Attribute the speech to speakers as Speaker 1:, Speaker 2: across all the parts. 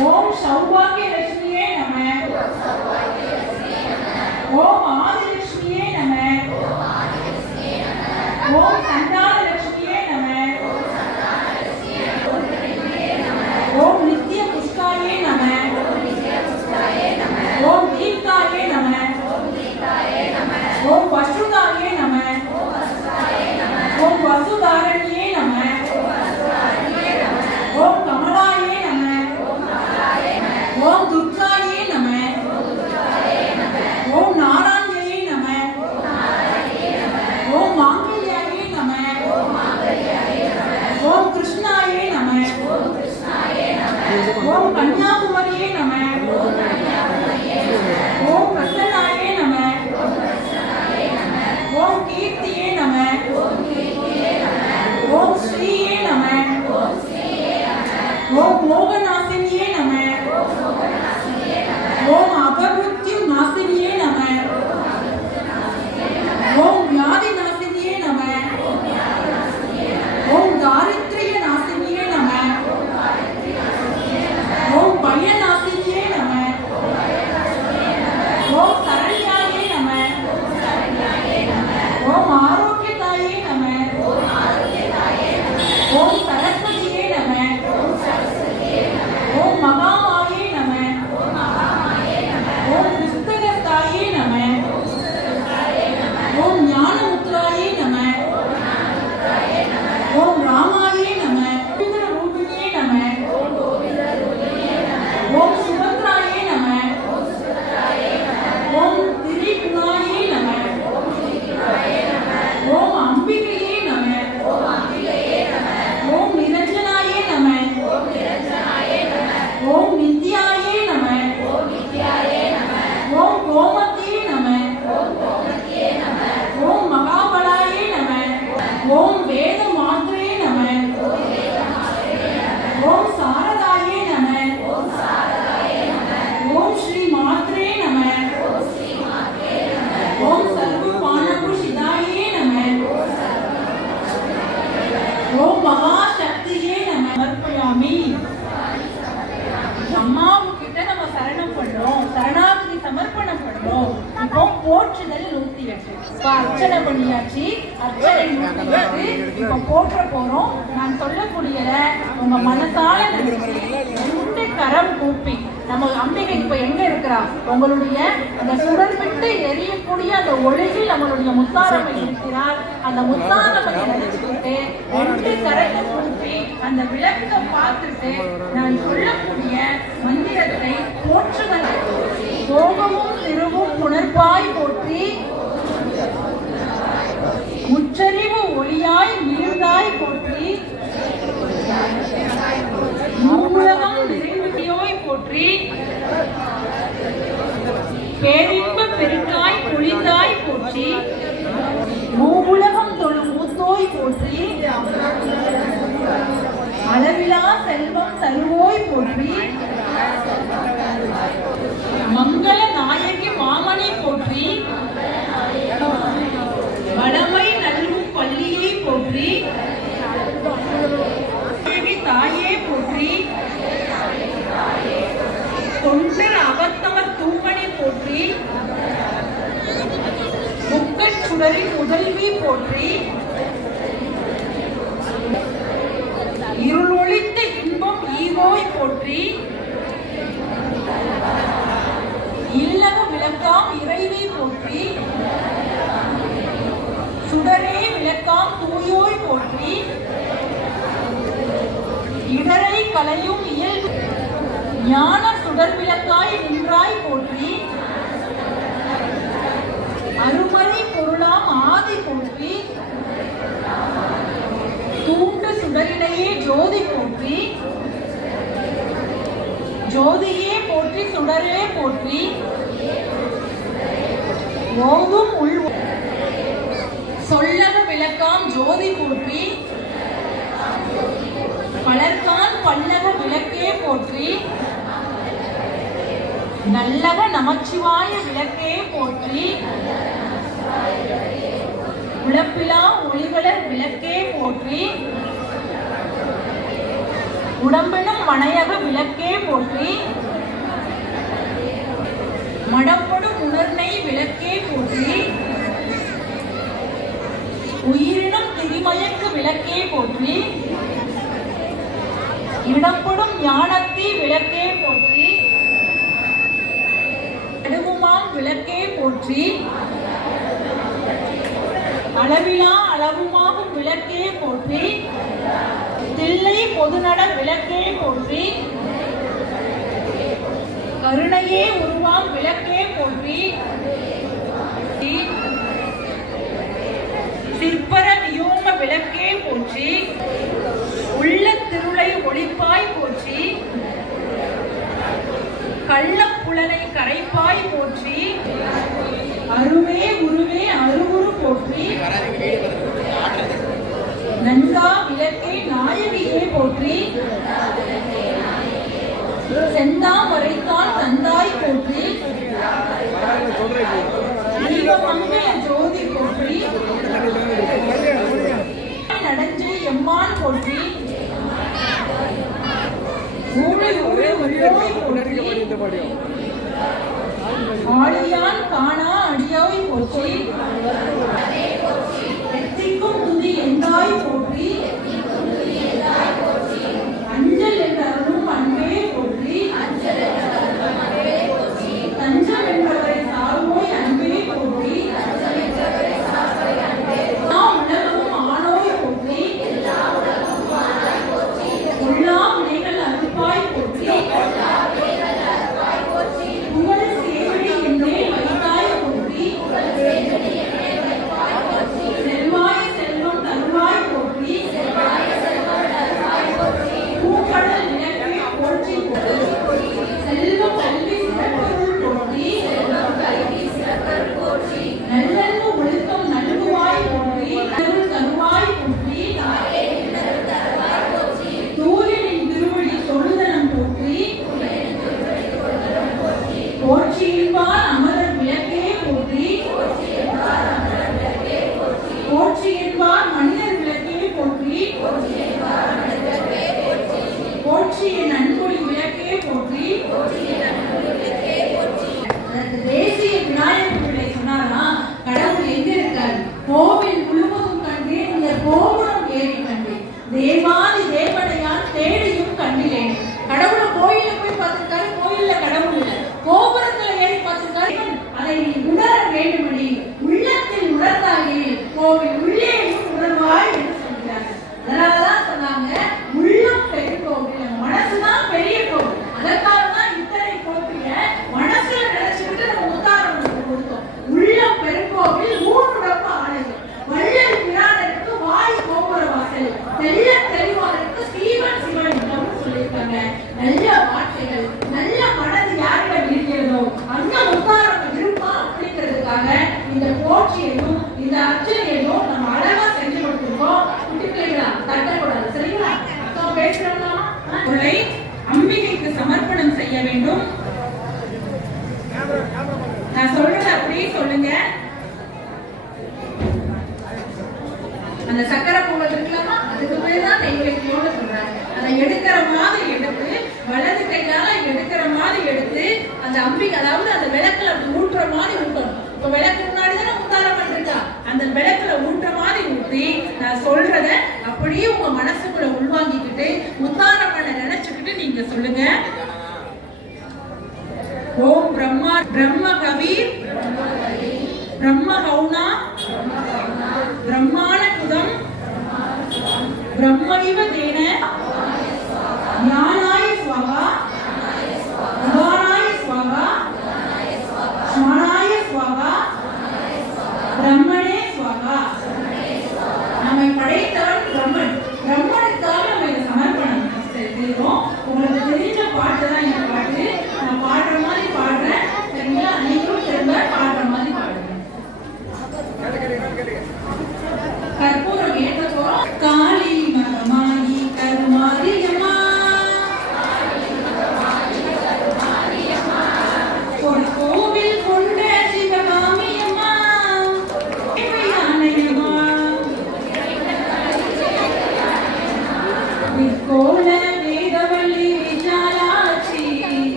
Speaker 1: ஓம் சௌபாகிய லட்சுமியே நம. ஓம் ஆதிலட்சுமியே நம. ஓம் பண்ணியாச்சு அர்ச்சனை நூத்தி இப்போ போற்ற போறோம். நான் சொல்லக்கூடியத உங்க மனசால நினைச்சு ரெண்டு கரம் கூப்பி நம்ம அம்பிகை இப்ப எங்க இருக்கிறா? உங்களுடைய அந்த சுடர் விட்டு எரியக்கூடிய அந்த ஒழுகில் நம்மளுடைய முத்தாரமை இருக்கிறார். அந்த முத்தாரமை நினைச்சுக்கிட்டு ரெண்டு கரத்தை கூப்பி அந்த விளக்கை பார்த்துட்டு நான் சொல்லக்கூடிய மந்திரத்தை போற்றுதல். போகமும் திருவும் புணர்ப்பாய் போற்றி ஒளியாய் முக்கட் முதல்வி போற்றி இருளொழித்த இன்பம் ஈவோய் போற்றி இல்லக விளக்காம் இறைவி போற்றி சுடரே விளக்காம் தூயோய் போற்றி இடரை கலையும் இயல்பு ஞான சுடர் விளக்காய் நின்றாய் போற்றி. ஆதி போற்றி. தூண்டு சுடரிடையே ஜோதி போற்றி. ஜோதியே போற்றி சுடரே போற்றி. ஓதும் உள் சொல்லக விளக்காம் ஜோதி போற்றி. பலர்கான் பல்லக விளக்கே போற்றி. நல்லக நமச்சிவாய விளக்கே போற்றி. உழப்பிலா ஒளிவளர் விளக்கே போற்றி. உடம்பெனும் மனையக விளக்கே போற்றி. மடப்படும் உணர்னை விளக்கே போற்றி. உயிரினும் திரிமயக்கு விளக்கே போற்றி. இடப்படும் ஞானத்தி விளக்கே போற்றி. அடுவுமாம் விளக்கே போற்றி. அளவிலா அளவுமாகும் விளக்கே போற்றி. தில்லை பொதுநட விளக்கே போற்றி. கருணையே உருவாம் விளக்கே போற்றி. சிற்பர வியோம விளக்கே போற்றி. உள்ள திருளை ஒளிப்பாய் போற்றி. கள்ளப்புலனை கரைப்பாய் போற்றி அருவே உருவே அருகுரு போற்றி நன்கா விளக்கே நாயகியே போற்றி செந்தாமரைத்தான் தந்தாய் போற்றி தீபமங்கல ஜோதி போற்றி நடஞ்சு எம்மான் போற்றி ஊழல் ஊழி போற்றி ஆழியான் காணா அடியோய் போற்றி. போற்றியின்பார் மனிதர் போற்றி பொருளை அம்பிகைக்கு சமர்ப்பணம் செய்ய வேண்டும். நான் சொல்றது அப்படியே சொல்லுங்க. அந்த சக்கரை பொங்கல் இருக்கலாமா அதுக்கு பேர் தான் நெய்வேத்தியம்னு சொல்றாங்க. அதை எடுக்கிற மாதிரி எடுத்து வலது கையால எடுக்கிற மாதிரி எடுத்து அந்த அம்பிகை அதாவது அந்த விளக்குல அப்படி ஊட்டுற மாதிரி ஊட்டணும். இப்ப விளக்கு முன்னாடி தானே முத்தாரம் பண்ணிருக்கா அந்த விளக்குல ஊட்டுற மாதிரி ஊற்றி நான் சொல்றத அப்படியே உங்க மனசுக்குள்ள உள்வாங்கிக்கிட்டு முத்தாரம் பண்ண நினைச்சுக்கிட்டு நீங்க சொல்லுங்க. ஓம் பிரம்மா பிரம்ம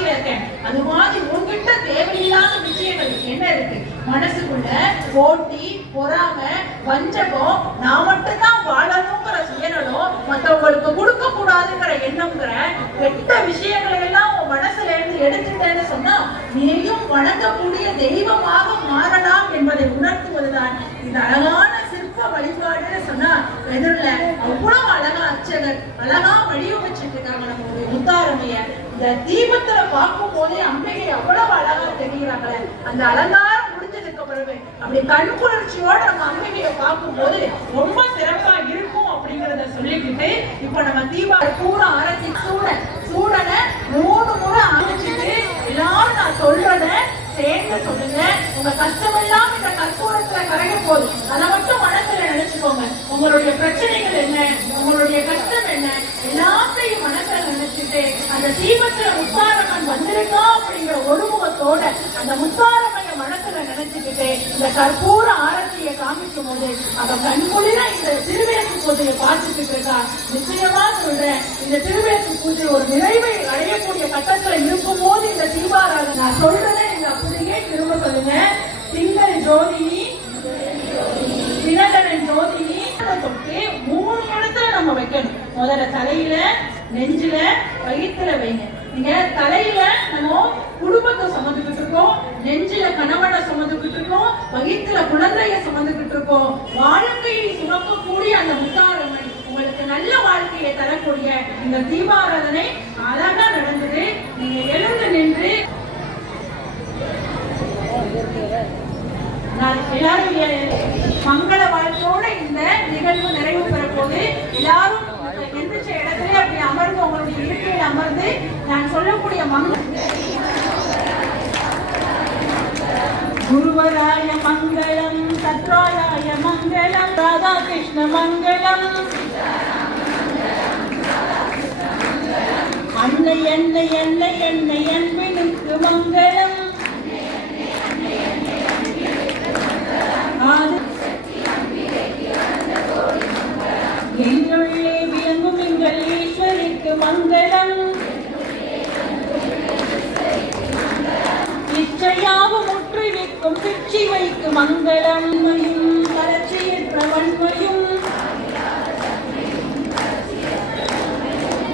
Speaker 2: கருவறைக்குள்ள இருக்கேன். அது மாதிரி உன்கிட்ட தேவையில்லாத விஷயங்கள் என்ன இருக்கு? மனசுக்குள்ள போட்டி பொறாமை வஞ்சகம் நான் மட்டும்தான் வாழணுங்கிற சுயநலம் மத்தவங்களுக்கு கொடுக்க கூடாதுங்கிற எண்ணம்ங்கிற கெட்ட விஷயங்களை எல்லாம் உன் மனசுல இருந்து எடுத்துட்டேன்னு சொன்னா நீயும் வணங்கக்கூடிய தெய்வமாக மாறலாம் என்பதை உணர்த்துவதுதான். இந்த அழகான சிற்ப வழிபாடுன்னு சொன்னா எதிரில் அவ்வளவு அழகா அர்ச்சகர் அழகா வடிவமைச்சிட்டு இருக்காங்க நம்மளுடைய முத்தாரமைய இந்த தீபத்துல பார்க்கும் போதே அம்பிகை அவ்வளவு அழகா தெரிகிறாங்களே அந்த அலங்காரம் முடிஞ்சதுக்கு பிறகு அப்படி கண் குளிர்ச்சியோட நம்ம அம்பிகையை பார்க்கும்போது ரொம்ப சிறப்பா இருக்கும் அப்படிங்கறத சொல்லிக்கிட்டு இப்ப நம்ம தீபாவளி பூரா அரைச்சி சூட சூடனை மூணு முறை ஆரம்பிச்சுட்டு எல்லாரும் நான் சொல்றதை சேர்ந்து சொல்லுங்க. உங்க கஷ்டம் எல்லாம் இந்த கற்பூரத்துல கரைய போதும் அதை மட்டும் மனசுல நினைச்சுக்கோங்க. உங்களுடைய பிரச்சனைகள் என்ன? உங்களுடைய கஷ்டம் என்ன? எல்லாத்தையும் மனசுல அந்த தீபத்துல முத்தாரம்மன் வந்திருக்கா அப்படிங்கிற ஒருமுகத்தோட அந்த முத்தாரம்மைய மனசுல நினைச்சுக்கிட்டு இந்த கற்பூர ஆரத்தியை காமிக்கும் போது அவ கண்குளிர இந்த திருவிளக்கு பூஜையை பார்த்துக்கிட்டு இருக்கா. நிச்சயமா சொல்றேன் இந்த திருவிளக்கு பூஜை ஒரு நிறைவை அடையக்கூடிய கட்டத்துல இருக்கும் போது இந்த தீபாராதனை நான் சொல்றதை நீங்க அப்படியே திரும்ப சொல்லுங்க. திங்கள் ஜோதினி தினகரன் ஜோதினி. தொட்டு மூணு இடத்துல நம்ம வைக்கணும். முதல்ல தலையில நெஞ்சில வயிற்றுல வைங்க. நீங்க தலையில நம்ம குடும்பத்தை சுமந்துக்கிட்டு இருக்கோம். நெஞ்சில கணவனை சுமந்துக்கிட்டு இருக்கோம். வயிற்றுல குழந்தைய சுமந்துக்கிட்டு இருக்கோம். வாழ்க்கையை சுமக்கக்கூடிய அந்த முத்தாரம்மன் உங்களுக்கு நல்ல வாழ்க்கையை தரக்கூடிய இந்த தீபாராதனை அழகா நடந்தது. நீங்க எழுந்து நின்று நான் எல்லாரும் மங்கள வாழ்க்கையோட இந்த நிகழ்வு நிறைவு பெற போது எல்லாரும் எந்திரிச்ச இடத்துல அப்படி அமர்ந்து உங்களுடைய இருக்கையில் அமர்ந்து நான் சொல்லக்கூடிய மங்க குருவராய மங்களம் சத்ராய மங்களம் ராதாகிருஷ்ண மங்களம். அன்னை என்னை என்னை என்னை அன்பினுக்கு மங்களம். முற்றி நிற்கும் வைக்கு மங்களம் மையும் கலர்ச்சியற்ற வன்மையும்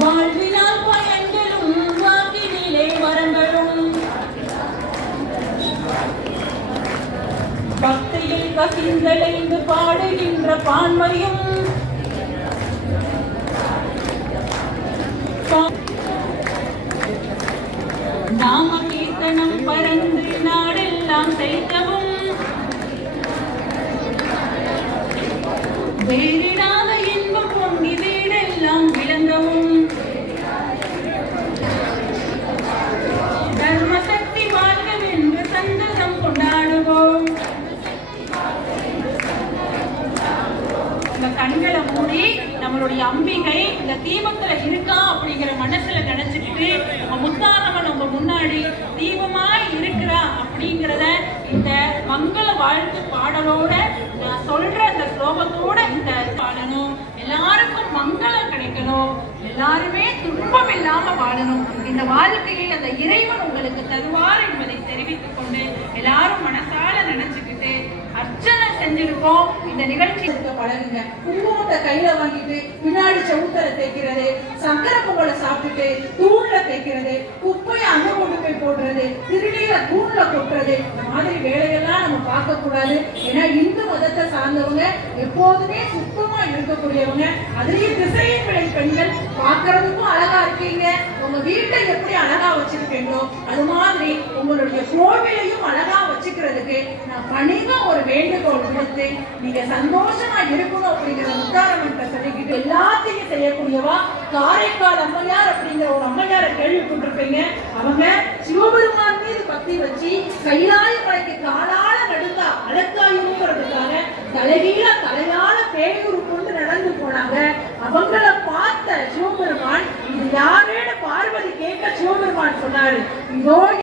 Speaker 2: வாழ்வினால் பயன்களும் வாக்கினிலே வரங்களும். பக்தியில் கசிந்தலைந்து பாடுகின்ற பான்மையும் நாம கீர்த்தனம் பரங்க வேறிடாத இன்பம் பொங்கி வீடெல்லாம் விளங்கவும். தர்ம தர்மசக்தி வாழ்கவென்று சந்ததம் கொண்டாடுவோம். இந்த கண்களை மூடி நம்மளுடைய அம்பிகை இந்த தீபத்தை இருக்கா அப்படிங்கிற மனசுல நினைச்சுக்கிட்டு உங்க முத்தாரம்மன் உங்க முன்னாடி தீபமாய் இருக்கிறா அப்படிங்கிறத இந்த
Speaker 1: மங்கள வாழ்த்து பாடலோட நான் சொல்ற அந்த ஸ்லோகத்தோட இந்த பாடணும் எல்லாருக்கும் வாழணும். எல்லாருமே துன்பம் இல்லாம வாழணும். இந்த வாழ்க்கையை அந்த இறைவன் உங்களுக்கு தருவார் என்பதை தெரிவித்துக் கொண்டு எல்லாரும் மனசால நினைச்சுக்கிட்டு அர்ச்சனை செஞ்சிருக்கோம். இந்த நிகழ்ச்சி
Speaker 2: பழகுங்க குங்குமத்தை கையில வாங்கிட்டு பின்னாடி செவுத்தல தேய்க்கிறது சக்கரை பொங்கலை சாப்பிட்டுட்டு தூண்ல தேய்க்கிறது குப்பையை அங்க கொண்டு போய் போடுறது திருநீரை தூண்ல கொட்டுறது இந்த மாதிரி வேலையெல்லாம் நம்ம பார்க்க கூடாது ஏன்னா இந்து மதத்தை சார்ந்தவங்க எப்போதுமே சுத்தம் இருக்கக்கூடியவங்க அதுலயும் திசையின் விளை பெண்கள் பார்க்கறதுக்கும் அழகா இருக்கீங்க. உங்க வீட்டை எப்படி அழகா வச்சிருக்கீங்களோ அது மாதிரி உங்களுடைய கோவிலையும் அழகா வச்சுக்கிறதுக்கு நான் பணிவா ஒரு வேண்டுகோள் விடுத்து நீங்க சந்தோஷமா இருக்கணும் அப்படிங்கிற முத்தாரமன்ற சொல்லிக்கிட்டு எல்லாத்தையும் செய்யக்கூடியவா காரைக்கால் அம்மையார் அப்படிங்கிற ஒரு அம்மையார கேள்விப்பட்டிருப்பீங்க. அவங்க சிவபெருமான் மீது பக்தி வச்சு கைலாய மலைக்கு காலால நடுந்தா அழக்காயுங்கிறதுக்காக தலைகீழ தலையால பேயூர் நடந்து போனாங்க. அவங்கள பார்த்த சிவபெருமான் இது யாரேன்னு பார்வதி கேட்க சிவபெருமான் சொன்னாரு இதோ